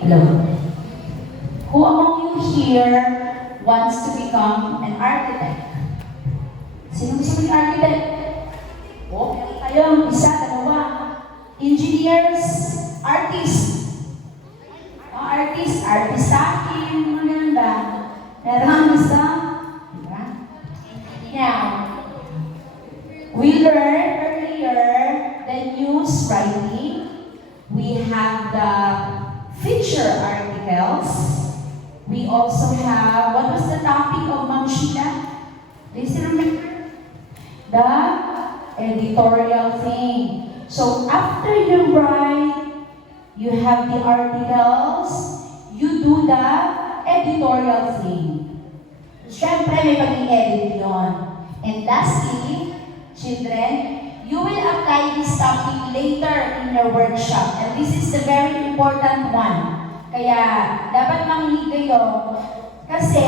Hello. Who among you here wants to become an architect? Sino gusto maging architect? O, meron tayong isa, dalawa. Engineers, artists. Artistahin, mga ganun ba? Meron gusto? Diba? Now, we learned earlier the news writing. We have the feature articles. We also have, what was the topic of Ma'am Sheila? Do you still remember? The editorial thing. So after you write, you have the articles, you do the editorial thing. Siyempre, may pag-i-edit yun. And lastly, children, you will apply this topic later in your workshop. And this is the very important one. Kaya, dapat makinig kayo kasi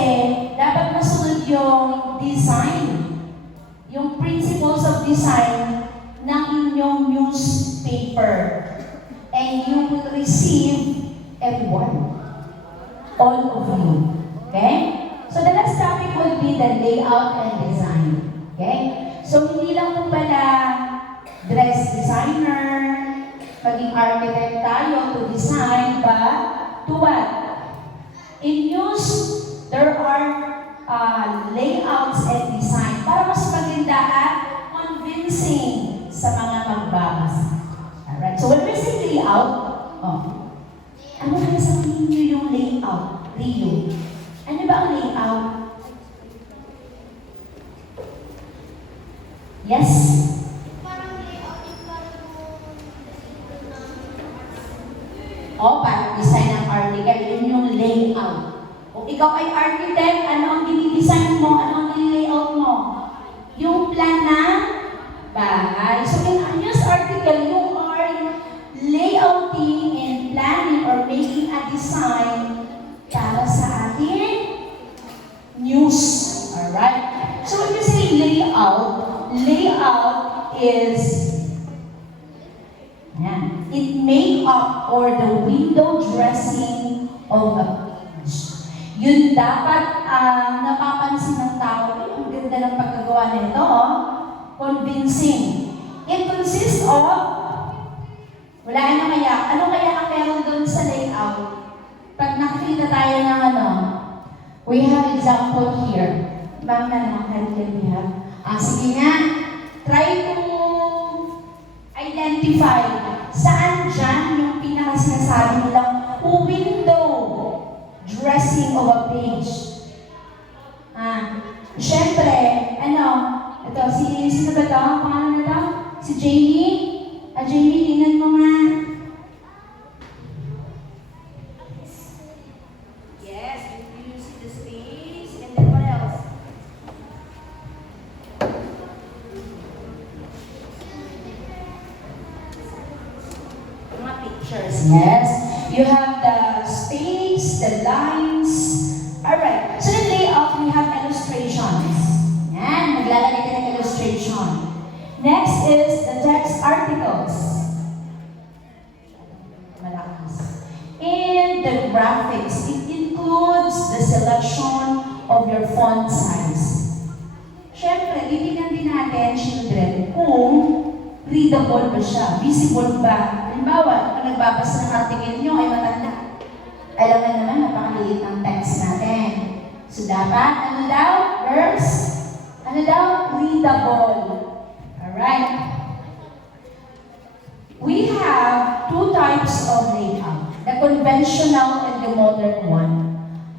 dapat masunod yung design, yung principles of design ng inyong newspaper. And you will receive everyone, all of you. Okay? So the last topic will be the layout and design. Okay? So hindi lang po pala dress designer, maging architect tayo to design, but to what? In news, there are layouts and design para mas maganda at convincing sa mga magbabasa. Alright, so when we say layout, ano ba sabihin niyo yung layout? Rio. Ano ba ang layout? Yes? Parang design ng article, yun yung layout. Kung ikaw ay architect, ano ang dinidesign mo? Ano ang layout mo? Yung plan ng bahay. So in a news article, you are layouting and planning or making a design para sa ating news. Alright? So when you say layout is it make up or the window dressing of a page. Yun dapat napapansin ng tao, ang ganda ng pagkagawa nito, convincing. It consists of, ano kaya ang meron doon sa layout? Pag nakikita tayo ng we have example here. Ma'am na can we have? Sige nga, try to identify saan dyan yung pinaka-sinasabi nilang window dressing of a page. Siyempre, ito, sino ba ito? Pangalan na ito? Si Jamie? Jamie, tingnan mo nga. Yes, you see the space, and then what else? Mga pictures, yes. You have the space, the lines. Alright, so the layout, we have illustrations. Yan, maglalagay ka ng illustration. Next is the text articles. Malakas. And the graphics, it includes the selection of your font size. Siyempre, titignan din natin, children, kung readable ba siya, visible ba. Halimbawa, kung nagbabasa ng article nyo ay matanda. Alam naman, napakaliit ang text natin. So dapat, girls? Readable. Alright. We have two types of layout. The conventional and the modern one.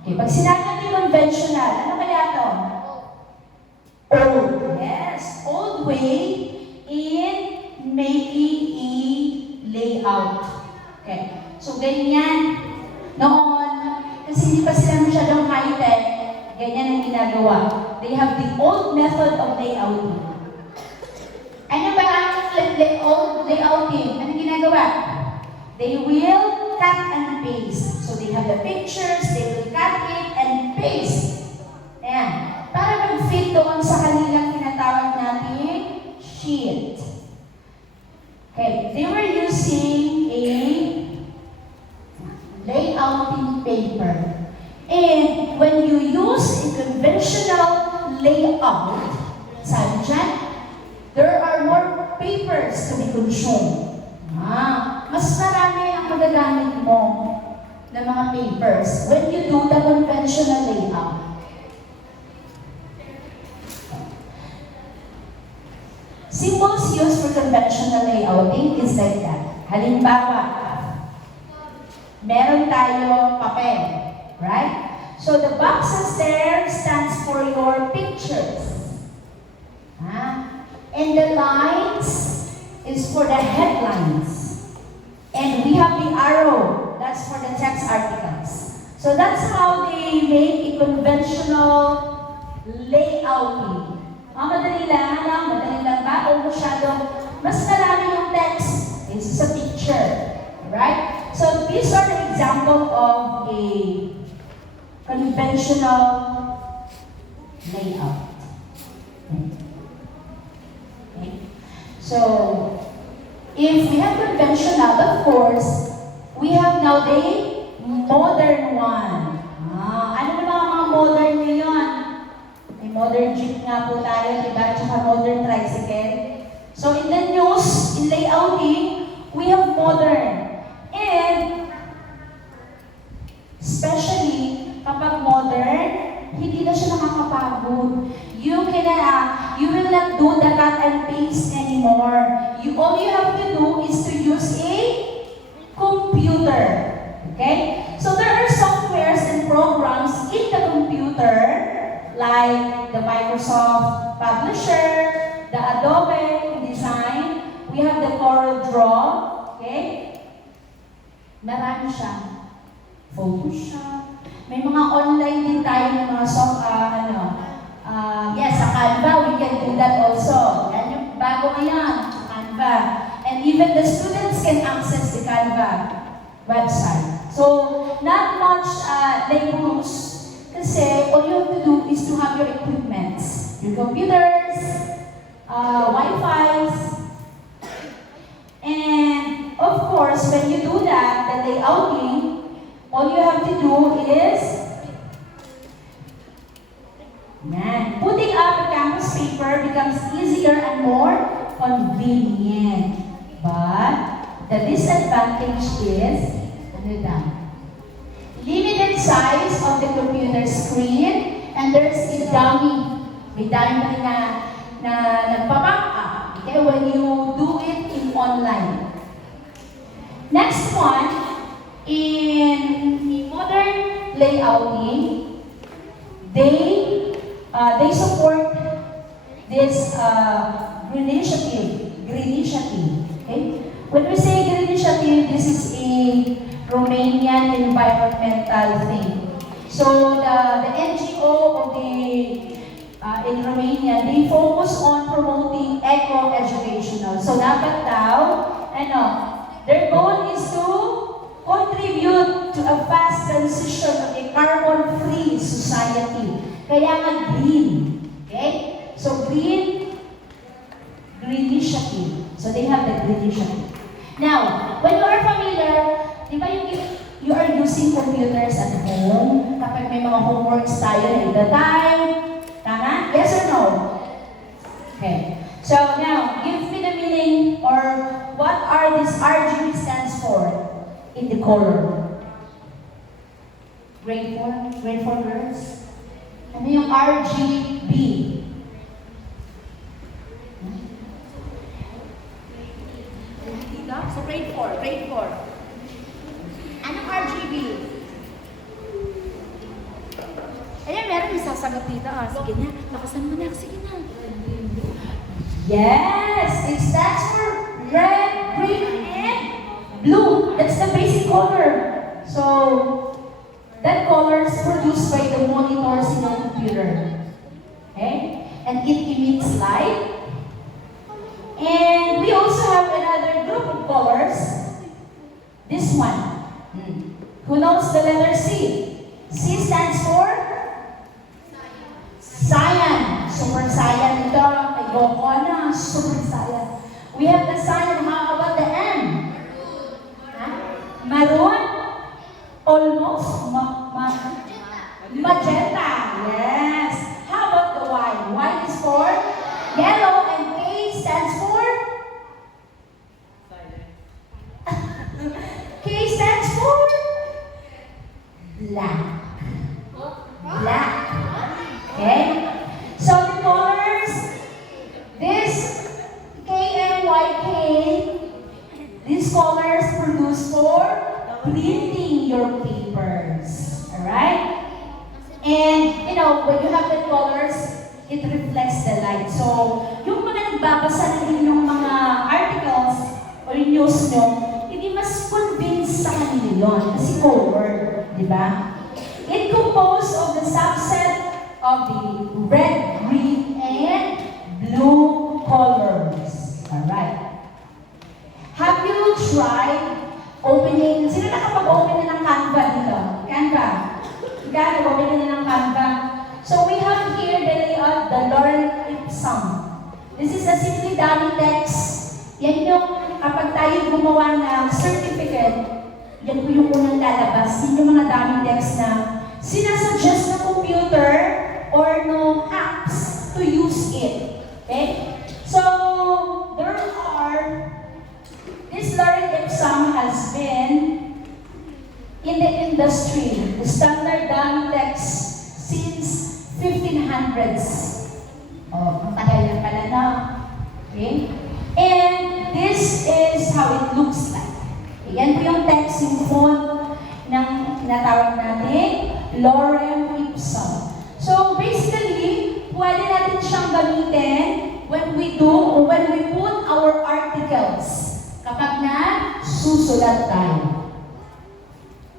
Okay, pag sinabi natin conventional, ano kaya ito? Old. Yes, old way in making a layout. Okay, so ganyan. Noon, kasi hindi pa sila masyadong high-tech, ganyan ang ginagawa. They have the old method of layouting. Ano ba ang old layouting? Anong ginagawa? They will cut and paste. So they have the pictures, they will cut it and paste. Ayan. Para mag-fit doon sa kanilang tinatawag natin sheet. Okay, they were using a layout layouting paper. And when you use a conventional layout, sabi dyan, there are more papers to be consumed. Mas marami ang magagamit mo ng mga papers when you do the conventional layout. Symbols used for conventional layouting is like that. Halimbawa, meron tayo papel, right? So the boxes there stands for your pictures. And the lines is for the headlines. And we have the arrow, that's for the text articles. So that's how they make a conventional layouting. Madali lang ba? O masyadong, mas marami yung text is sa picture. Right? So these are the example of a conventional layout. Okay. So, if we have conventional, of course, we have now the modern one. Ano ba mga modern ngayon? May modern jeep nga po tayo, diba? Tsaka modern tricycle. So, in the news, in layouting, we have modern. And, especially, kapag modern, hindi na siya nakakapagod. You will not do the cut and paste anymore. All you have to do is to use a computer. Okay? So there are softwares and programs in the computer, like the Microsoft Publisher, the Adobe Design, we have the Corel Draw, okay? Marami siya. Photoshop. May mga online din tayo ng mga yes, sa Canva, we can do that also. Yan yung bago ngayon, sa Canva. And even the students can access the Canva website. So, not much labels, kasi all you have to do is to have your equipments, your computers, Wi-Fi's, and of course, when you do that, the layouting, all you have to do is putting up a campus paper becomes easier and more convenient. But the disadvantage is limited size of the computer screen, and there's a dummy. May dummy na nagpa-back up, okay, when you do it in online. Next one, in the modern layouting, they support this green initiative. Okay? When we say green initiative, this is a Romanian environmental thing. So the NGO of in Romania, they focus on promoting eco-educational. So dapat daw, their goal is to contribute to a fast transition of a carbon-free society. Kaya nga green. Okay? So green initiative. So they have the green initiative. Now, when you are familiar, di ba you are using computers at home kapag may mga homeworks tayo na the time? Tama? Yes or no? Okay. So now, give me the meaning or what are these RGB stands for in the color? Grade 4? Grade 4 girls? Ano yung RGB? So grade 4, grade 4. Anong RGB? Ayan, meron yung sasagot dito. Sige na, lakasan mo na. Sige na. Yes! It stands for red, green, and blue. That's the basic color. So, that color is produced by the monitors in the computer. Okay? And it emits light. And we also have another group of colors. This one. Who knows the letter C? C stands for cyan. Super cyan. Ito, may goko na. Super cyan. We have the cyan. How about the M? Maroon? All Almost magenta. Yes. How about the Y? Y is for yellow and K stands for? K stands for? Black. Black. Okay? So the colors, this KMYK, these colors produce for printing your papers. Alright? And, you know, when you have the colors, it reflects the light. So, yung mga nagbabasa ng inyong mga articles or news nyo, hindi mas convince sa kanila yun. Kasi color, di ba? It composed of the subset of the red, green, and blue colors. Alright. Have you tried opening, sino nakapag-open na ng Canva dito? Canva. Ikaw, open na ng Canva. So we have here the layout, the Lorem Ipsum. This is a simply dummy text. Yan yung kapag tayo gumawa ng certificate, yan po yung unang lalabas. Yan yung mga dummy text na sinasuggest ng computer or no apps to use it. Okay? So, there are, this Lorem Ipsum has been in the industry, the standard dummy text since 1500s. Oh, ang tagal na pala na. Okay? And this is how it looks like. Yan po yung text, yung font ng tinatawag natin, Lorem Ipsum. So basically, pwede natin siyang gamitin when we do or when we put our articles kapag na susulat tayo.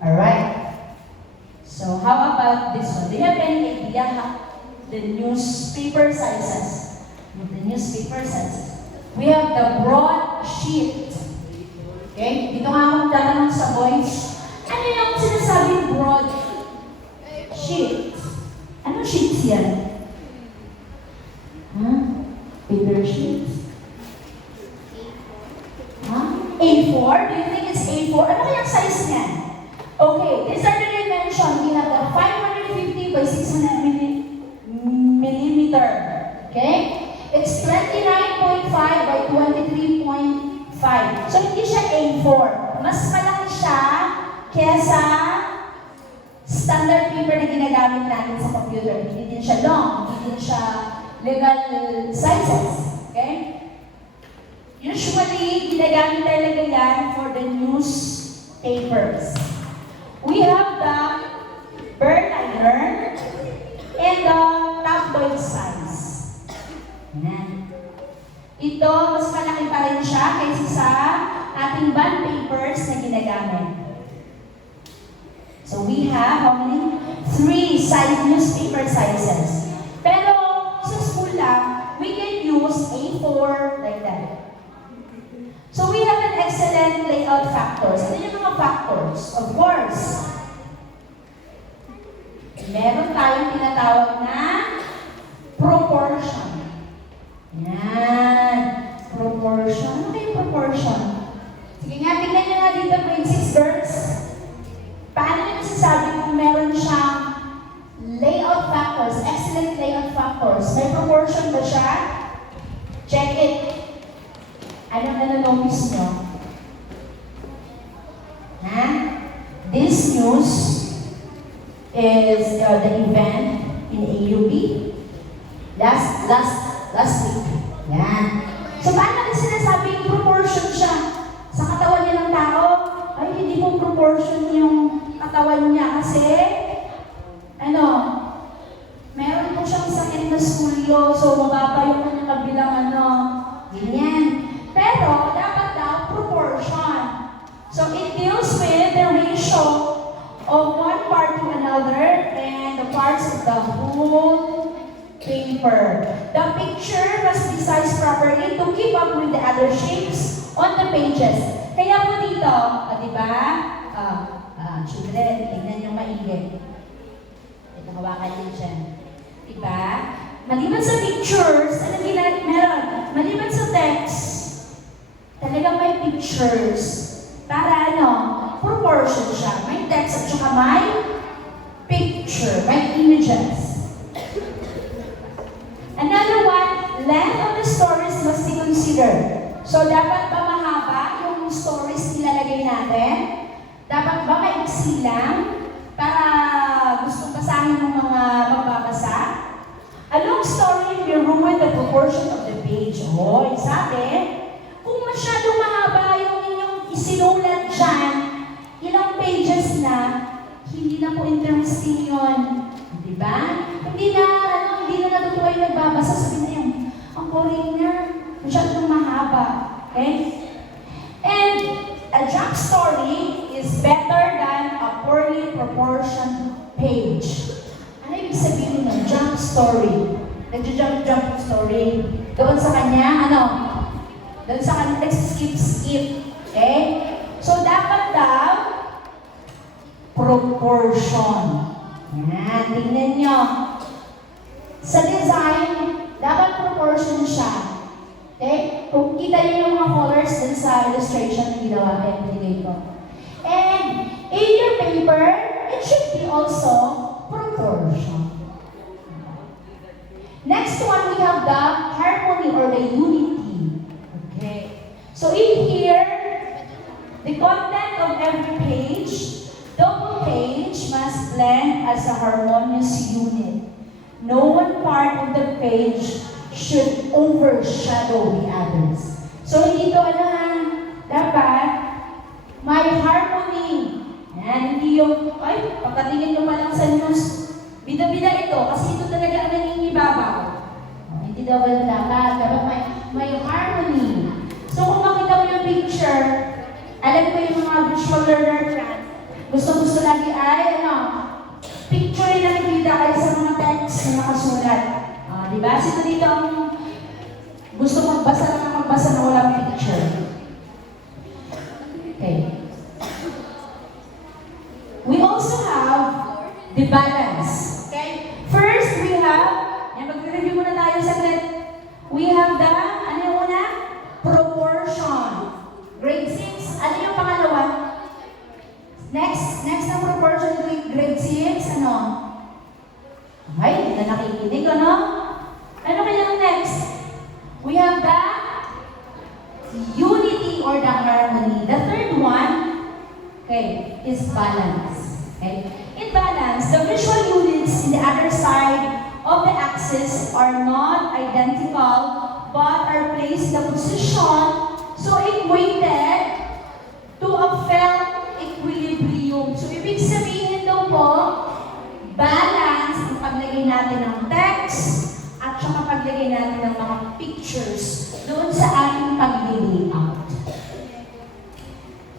Alright? So how about this one? Do you have any idea how the newspaper sizes? The newspaper sizes. We have the broadsheet. Okay? Dito nga ako tatanong sa boys. Ano yung sinasabing broadsheet? Anong sheets yan? Paper sheets? A4? Do you think it's A4? Ano kayang size niyan? Okay, these are the dimensions. We have the 550 by 600 millimeter. Okay? It's 29.5 by 23.5. So, hindi siya A4. Mas malaki siya kesa standard paper na ginagamit natin sa computer. Hindi din siya long. Hindi din siya legal sizes. Okay? Usually, ginagamit talaga yan for the newspapers. We have the Berliner and the tabloid size. Yan. Ito, mas malaki pa rin siya kaysa sa ating bond papers na ginagamit. So we have how many? 3 newspaper sizes. Pero sa school lang, we can use A4 like that. So we have an excellent layout factors. Ano yung mga factors? Of course, meron tayong tinatawag na proportion. Yan. Proportion. Ano yung proportion? Sige nga, tingnan nyo nga dito, grade 6 girls. Paano nyo nasasabi kung meron siyang layout factors, excellent layout factors? May proportion ba siya? Check it. Anong notice nyo? Ha? This news is the event in AUB last week. Yan. So, paano natin sinasabing proportion siya sa katawan niya ng tao? Ay, hindi mo proportion yung katawan niya kasi meron po siyang sakit na skulyo, so mababa yung kanyang kabilang ganyan. Pero, dapat daw proportion. So, it deals with the ratio of one part to another and the parts of the whole paper. The picture must be sized properly to keep up with the other shapes on the pages. Kaya po dito, di ba? Children, tingnan yung maigi. Ito, hawakan din siya. Di ba? Maliban sa pictures, meron? Maliban sa text, talagang may pictures. Para proportion siya. May text at saka may picture, may images. Another one, length of the stories must be considered. So, dapat ba mahaba yung stories nilalagay natin? Dapat ba maiksi lang para gustong basahin ng mga magbabasa? A long story will ruin the proportion of the page. Hoy, sabi, kung masyadong mahaba yung inyong isinulat dyan, ilang pages na, hindi na po interesting yun. Diba? Hindi na natutuwa yung nagbabasa. Sabi na yung, ang boring na, masyadong mahaba. Okay? And a jump story is better than a poorly proportioned page. Ano ibig sabihin ng jump story? Nag-jump story. Doon sa kanya, doon sa kanya, skip. Okay? So, dapat daw, proportion. Yan, tingnan nyo. Sa design, dapat proportion siya. Okay? Kung kita nyo yung mga colors din sa illustration na ginawa kayo, binigay ko. And in your paper, it should be also proportion. Next one, we have the harmony or the unity. Okay. So in here, the content of every page, double page must blend as a harmonious unit. No one part of the page should overshadow the others. So hindi to dapat may harmony. Yan, hindi yung, pagkatingin nyo pa lang sa news, bida-bida ito, kasi ito talaga ang nangingibabaw. Hindi daw ba dapat may harmony. So kung makita mo yung picture, alam ko yung mga visual learner dyan, gusto lagi ay, picture na nakikita kayo sa mga text na nakasulat. Diba? Sino dito ang gusto magbasa na walang picture? Okay. We also have the balance. Okay? First, we have, mag-review muna tayo saglit. We have the, ano yung una? Proportion. Grade 6. Ano yung pangalawa? Next na proportion grade 6, ano? Ay, hindi na nakikinig, ano? Ano kaya next? We have the unity or the harmony. The third one, okay, is balance. Okay? In balance, the visual units in the other side of the axis are not identical but are placed in a position so equated to a felt equilibrium. So, ibig sabihin daw po, balance ang paglagay natin ng text at saka paglagay natin ng mga pictures doon sa ating pag-layout.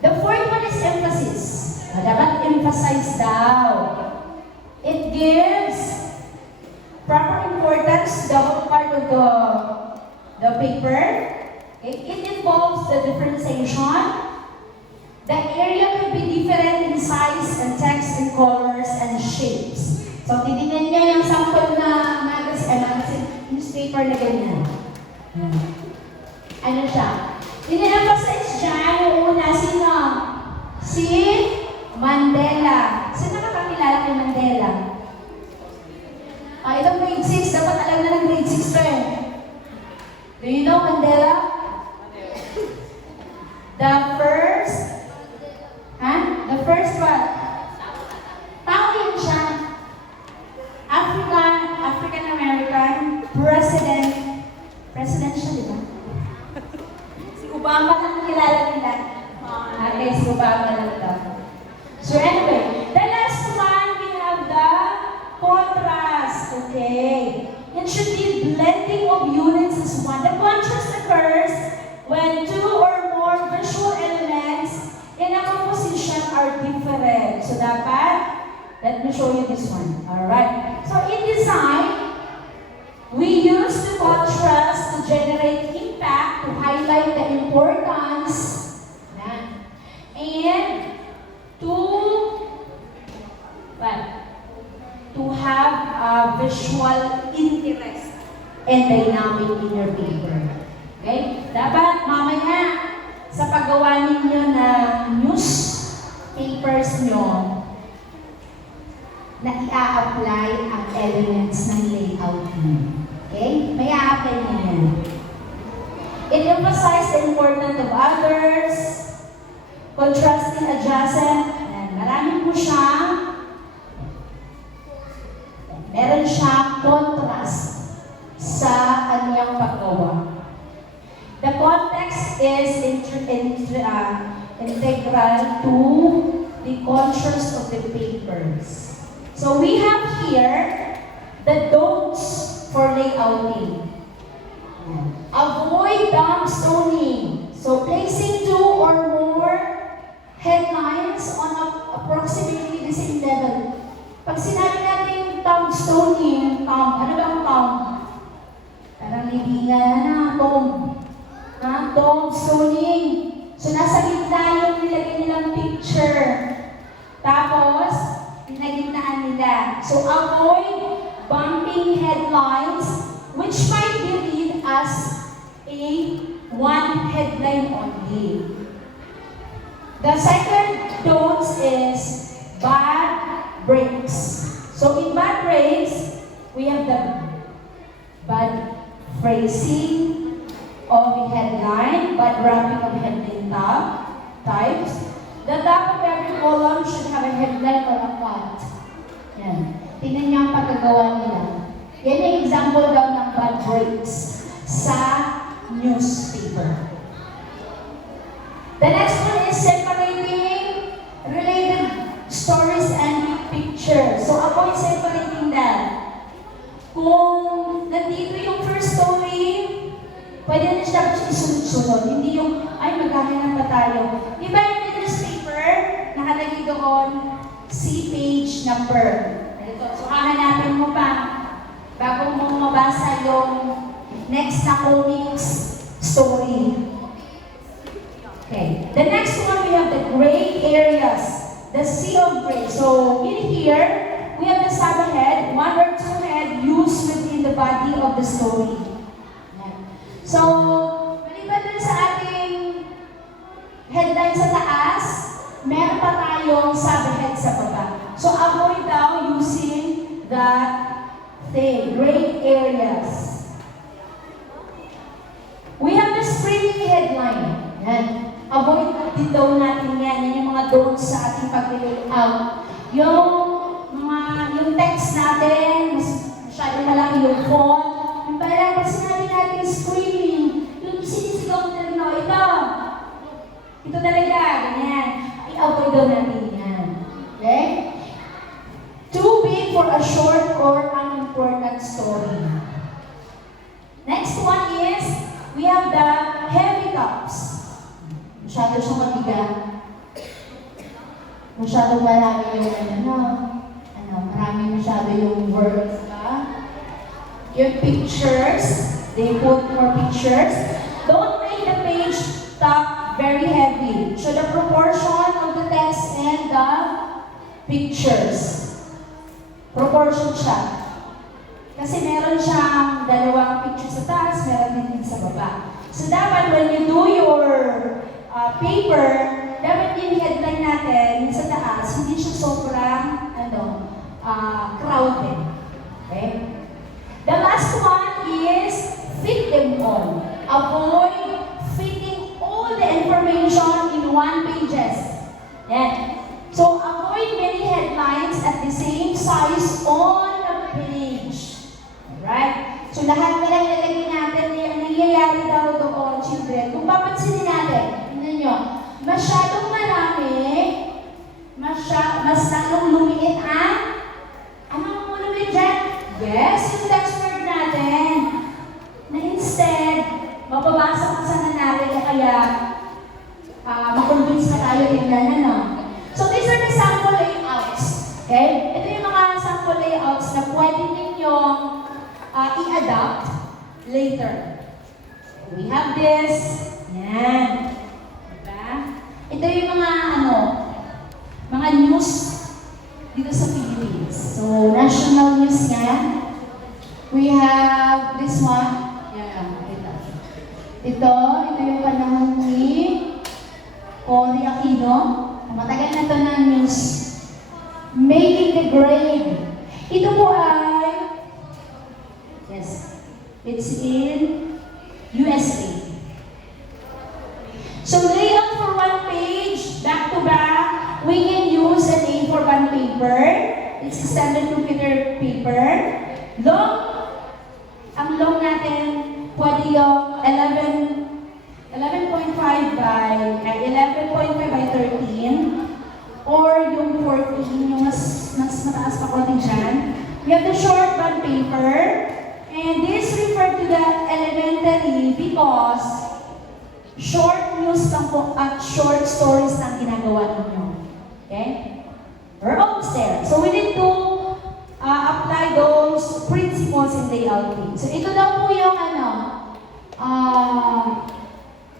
The fourth one is emphasis. Dapat emphasize daw. It gives proper importance to the whole part of the paper. Okay? It involves the differentiation. The area can be different in size and text and colors and shapes. So, titignan niya yung sample na magazine, newspaper na ganyan. Ano siya? Ini-emphasize dyan yung una, sino? Si Mandela. Sino nakakilala kay Mandela? Itong grade 6, dapat alam na ng grade 6 pa eh. Do you know Mandela? The first what? Tao yun siya. African-American President siya, di ba? Si Obama lang kilala nila. Okay, si Obama lang ito. So anyway, the last one, we have the contrast. Okay. It should be blending of units as one. The contrast occurs when two or more visual elements in a composition are different. So dapat, let me show you this one. Alright. So in design, we use the contrast to generate impact, to highlight the importance, and to have a visual interest and dynamic in your paper. Okay? Dapat mamaya sa paggawa ninyo ng news papers nyo, na i-apply ang elements ng layout niyo. Okay? May i-apply niyo yan. It emphasizes the importance of others, contrasting adjacent, and marami po siyang, meron siyang contrast sa kanyang paggawa. The context is integral to the contours of the papers. So we have here the don'ts for layouting. Avoid dumbstoning. So placing 2 or more headlines on approximately the same level. Pag sinabi natin dumbstoning, ano ba ang thumb? Parang libingan na, tomb. Dumbstoning. So nasa gitna yung nilagay nilang picture. Tapos, pinagitnaan nila. So avoid bumping headlines which might be read as a one headline only. The second don't is bad breaks. So in bad breaks, we have the bad phrasing of the headline, bad wrapping of headline types. The top of every column should have a headline or a font. Yan. Tingnan niyo ang pagkagawa nila. Yan ang example daw ng bad breaks sa newspaper. The next one is separating related stories and pictures. So avoid separating that. Kung nandito yung first story, pwede na siya isunod-sunod. Hindi yung, ay, maghahanap pa tayo. Di ba yung newspaper, nakalagay doon, see page number. So, hahanapin mo pa bago mo mabasa yung next na comics story. Okay. The next one, we have the gray areas. The sea of gray. So, in here, we have the subhead, 1 or 2 head used within the body of the story. So, maliban dun sa ating headline sa taas, meron pa tayong subhead sa baba. So, avoid daw using that thing, gray areas. We have the springy headline. Yan. Avoid din daw natin yan. Yan yung mga don'ts sa ating pag-layout. Yung text natin, masyadong malaki yung font. Yung parang pag sinabi natin screaming, yung sinisigaw mo talaga, ito talaga, ganyan. I-avoid daw natin yan. Okay? Too big for a short or unimportant story. Next one is, we have the heavy cups. Masyado siyang mabigat. Masyado marami yung marami masyado yung words, ba? Yung pictures, they put more pictures. Don't make the page top very heavy. So the proportion of the text and the pictures. Proportion siya. Kasi meron siyang dalawang picture sa taas, meron din sa baba. So dapat when you do your paper, dapat yung headline natin sa taas, hindi siya sobrang crowded. Okay? The last one is fit them all. Avoid fitting all the information in one pages. Yeah. So avoid many headlines at the same size on the page. Alright? So lahat na lang ilalagay natin, nangyayari daw doon, children. Kung papansinin natin, tingnan nyo, masyadong marami, mas lalong lumiit ang yes, yung text word natin, na instead, mapabasa kung saan na natin, kaya makonvince na tayo tingnan na. So these are the sample layouts. Okay? Ito yung mga sample layouts na pwede ninyong i-adapt later. We have this. Yan. Diba? Ito yung mga news dito sa Philippines. So, national news yan. We have this one. Yeah, ito yung panahon ni Cory Aquino. Matagal na ito ng news making the grade. Ito po ay, yes, it's in USA. So layout for one page, back to back, we can use an A4 bond paper. It's a standard computer paper. Long, ang long natin, pwede yung 11.5 by 13, or yung 14, yung mas mataas pa konti dyan. We have the short bond paper, and this refer to the elementary because short news lang po at short stories lang ginagawa ninyo. Okay? We're almost there. So we need to apply those principles in layouting. So ito daw po yung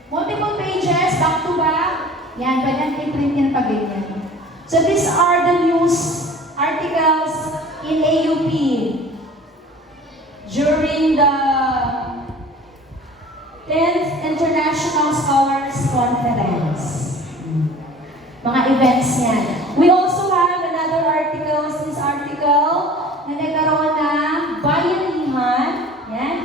multiple pages, back to back. Yan, pwede natin i-print yan pag ganyan. So these are the news articles in AUP during the 10th International Scholars Conference. Mga events yan. We also have another article, this article, na nagkaroon ng bayanihan. Yan.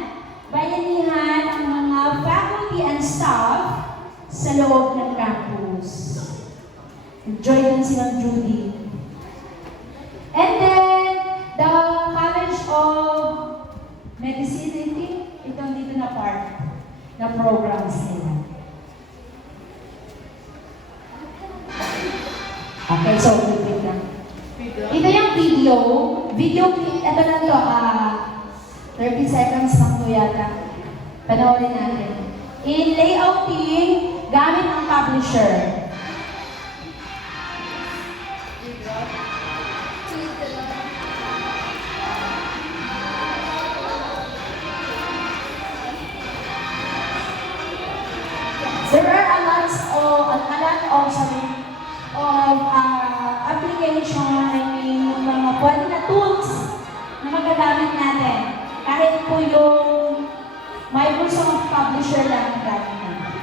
Bayanihan ang mga faculty and staff sa loob ng campus. Enjoy din silang Judy. And then, the College of Medicine, ito dito na part na programs nila. Okay, so wait lang. Ito yung video. Ito na to, 30 seconds lang to yata. Panoorin natin. In layouting, gamit ang publisher. There are a lot of application, yung mga pwede na tools na magagamit natin. Kahit po yung Microsoft Publisher lang ang gamit natin.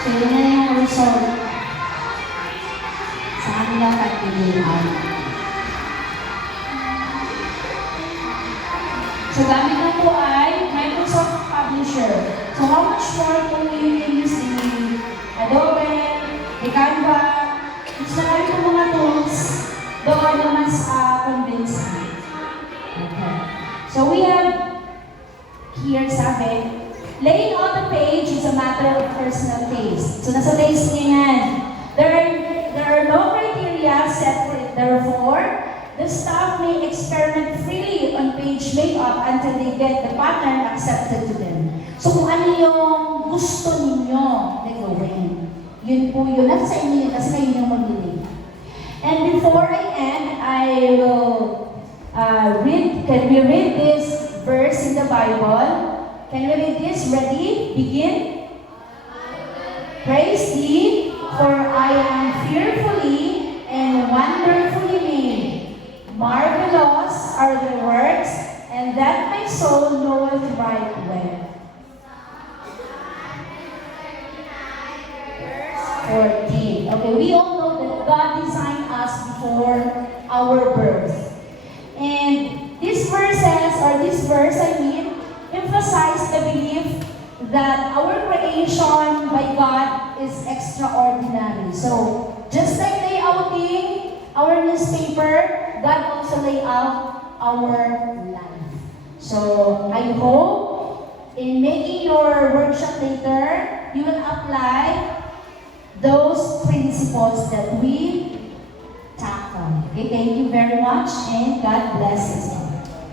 So yun na yung result sa kanila pagpilihan. So gamit na po ay Microsoft Publisher. So how much more kung you use the Adobe, the Canva, mas marami po mga tools doon na mas convincing. Okay. So we have here sabi, laying on the page is a matter of personal taste. So nasa taste niya yan. There are no criteria set for it. Therefore, the staff may experiment freely on page layout until they get the pattern accepted to them. So kung ano yung gusto ninyo na gawin, yun po yun. Nasa sa inyo yun kasi may yun yung mag-delay. And before I end, I will can we read this verse in the Bible? Can we read this? Ready? Begin. Praise thee, for I am fearfully and wonderfully made. Marvelous are the works, and that my soul knoweth right And these verses, or this verse, emphasize the belief that our creation by God is extraordinary. So, just like layouting our newspaper, God also lay out our life. So, I hope in making your workshop later, you will apply those principles that we tackle. Okay, thank you very much, and God bless us all.